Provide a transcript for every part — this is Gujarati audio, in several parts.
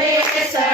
Hare Krishna.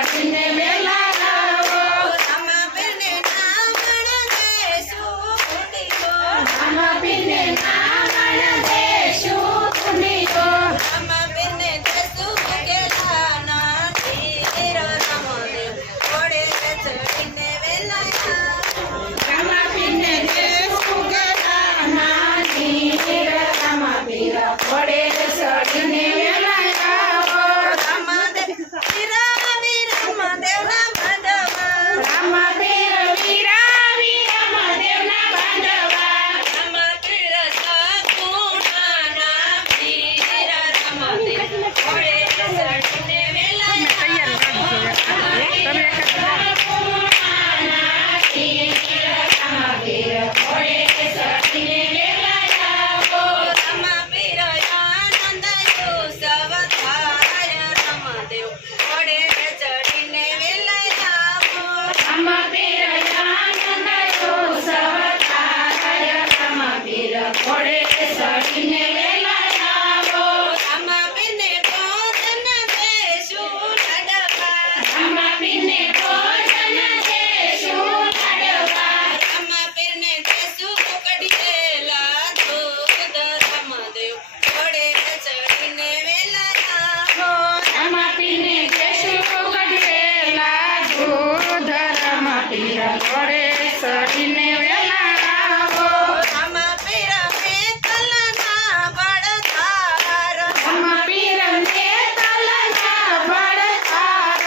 વડે સડીને વેલાવો આમાં પીરમે તલના બળતાર આમાં પીરમે તલના બળતાર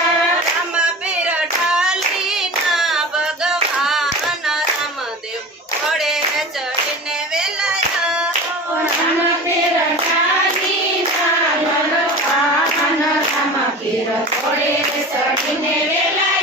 આમાં પીર ઢાલીના ભગવાન. રામદેવ વડે ચડીને વેલાવો આમાં પીર ઢાલીના ભગવાન. રામ પીર વડે ચડીને વેલાવો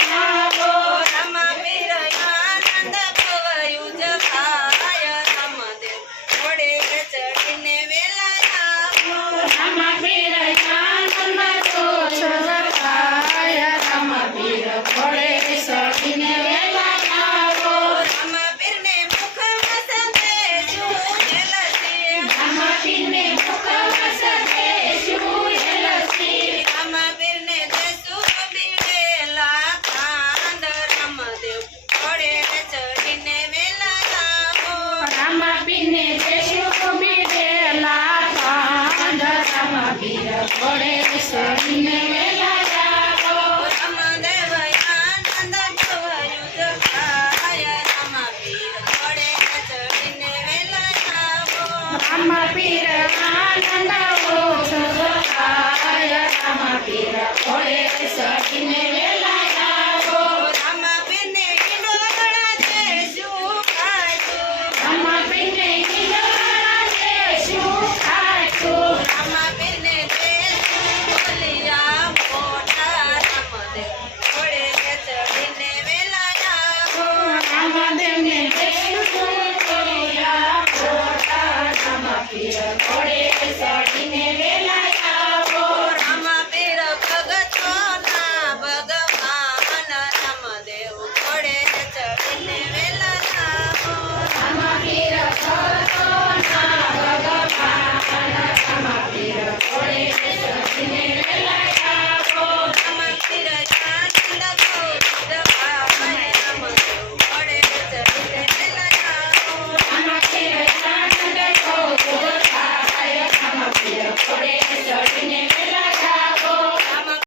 Amen.